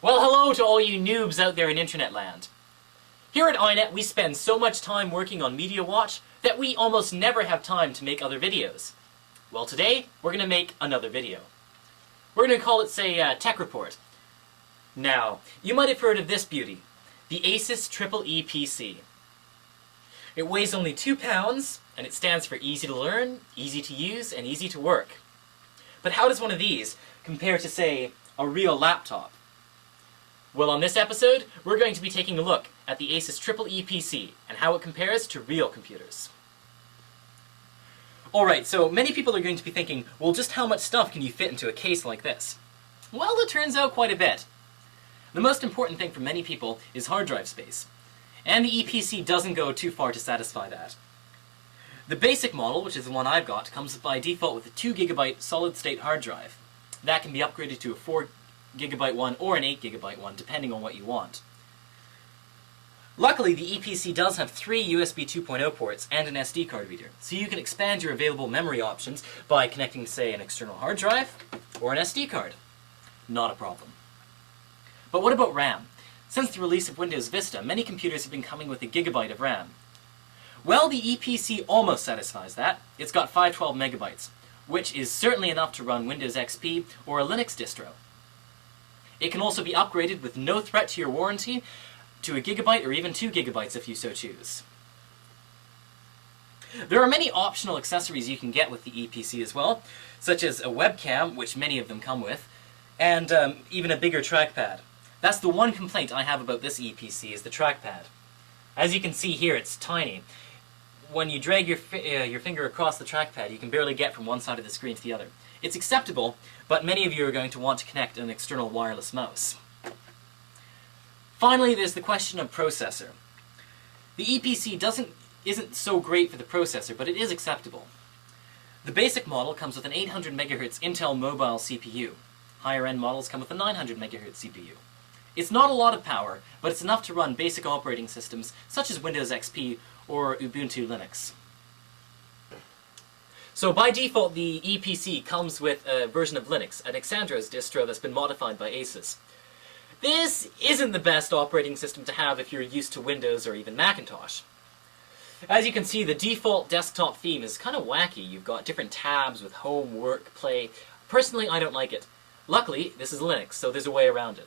Well, hello to all you noobs out there in internet land. Here at iNet, we spend so much time working on Media Watch that we almost never have time to make other videos. Well, today, we're going to make another video. We're going to call it, say, Tech Report. Now, you might have heard of this beauty, the Asus EEE PC. It weighs only 2 pounds, and it stands for easy to learn, easy to use, and easy to work. But how does one of these compare to, say, a real laptop? Well, on this episode, we're going to be taking a look at the Asus EEE PC and how it compares to real computers. Alright, so many people are going to be thinking, well, just how much stuff can you fit into a case like this? Well, it turns out quite a bit. The most important thing for many people is hard drive space, and the EPC doesn't go too far to satisfy that. The basic model, which is the one I've got, comes by default with a 2GB solid-state hard drive. That can be upgraded to a 4GB one or an 8GB one, depending on what you want. Luckily, the EPC does have 3 USB 2.0 ports and an SD card reader, so you can expand your available memory options by connecting, say, an external hard drive or an SD card. Not a problem. But what about RAM? Since the release of Windows Vista, many computers have been coming with a gigabyte of RAM. Well, the EPC almost satisfies that. It's got 512 megabytes, which is certainly enough to run Windows XP or a Linux distro. It can also be upgraded with no threat to your warranty to a gigabyte or even 2 gigabytes if you so choose. There are many optional accessories you can get with the EPC as well, such as a webcam, which many of them come with, and even a bigger trackpad. That's the one complaint I have about this EPC, is the trackpad. As you can see here, it's tiny. When you drag your finger across the trackpad, you can barely get from one side of the screen to the other. It's acceptable, but many of you are going to want to connect an external wireless mouse. Finally, there's the question of processor. The EPC isn't so great for the processor, but it is acceptable. The basic model comes with an 800 MHz Intel mobile CPU. Higher-end models come with a 900 MHz CPU. It's not a lot of power, but it's enough to run basic operating systems such as Windows XP or Ubuntu Linux. So by default, the EPC comes with a version of Linux, an Xandros distro that's been modified by Asus. This isn't the best operating system to have if you're used to Windows or even Macintosh. As you can see, the default desktop theme is kind of wacky. You've got different tabs with home, work, play. Personally, I don't like it. Luckily, this is Linux, so there's a way around it.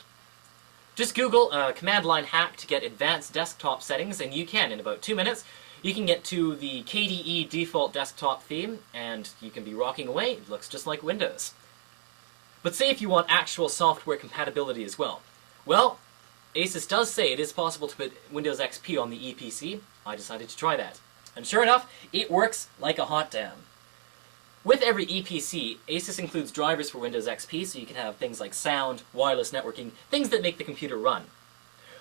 Just Google command line hack to get advanced desktop settings, and you can, in about 2 minutes, you can get to the KDE default desktop theme, and you can be rocking away. It looks just like Windows. But say if you want actual software compatibility as well. Well, Asus does say it is possible to put Windows XP on the EPC. I decided to try that. And sure enough, it works like a hot damn. With every EPC, Asus includes drivers for Windows XP, so you can have things like sound, wireless networking, things that make the computer run.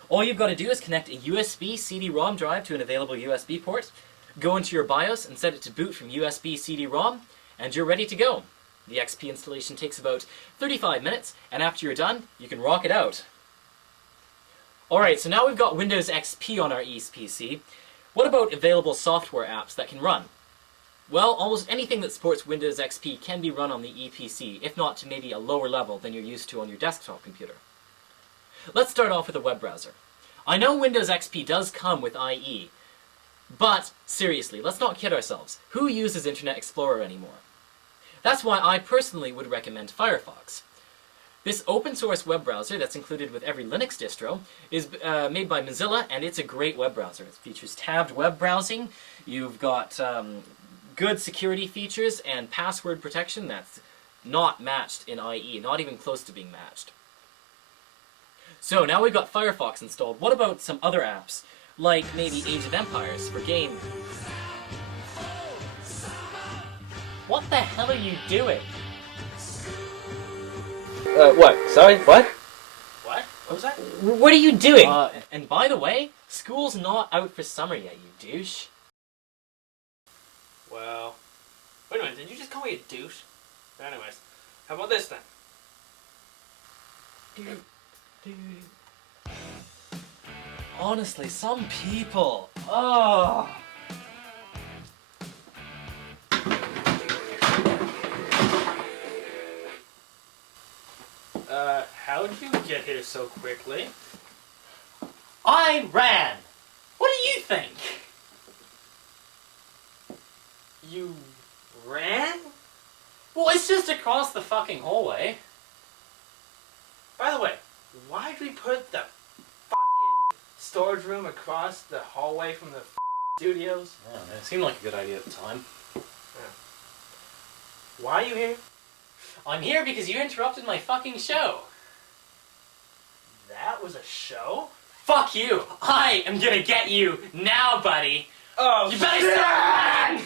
All you've got to do is connect a USB CD-ROM drive to an available USB port, go into your BIOS and set it to boot from USB CD-ROM, and you're ready to go. The XP installation takes about 35 minutes, and after you're done, you can rock it out. Alright, so now we've got Windows XP on our EPC. What about available software apps that can run? Well, almost anything that supports Windows XP can be run on the EPC, if not to maybe a lower level than you're used to on your desktop computer. Let's start off with a web browser. I know Windows XP does come with IE, but seriously, let's not kid ourselves. Who uses Internet Explorer anymore? That's why I personally would recommend Firefox. This open-source web browser that's included with every Linux distro is made by Mozilla, and it's a great web browser. It features tabbed web browsing, you've got good security features, and password protection that's not matched in IE, not even close to being matched. So now we've got Firefox installed. What about some other apps, like maybe Age of Empires for gaming? What the hell are you doing? What? Sorry, what? What? What was that? What are you doing? And by the way, school's not out for summer yet, you douche. Well, wait a minute, did you just call me a douche? Anyways, how about this then? Honestly, some people. Oh. How How'd you get here so quickly? I ran! What do you think? You ran? Well, it's just across the fucking hallway. By the way, why'd we put the fucking storage room across the hallway from the studios? I don't know, it seemed like a good idea at the time. Why are you here? I'm here because you interrupted my fucking show. That was a show? Fuck you! I am gonna get you now, buddy! Oh, You better start running!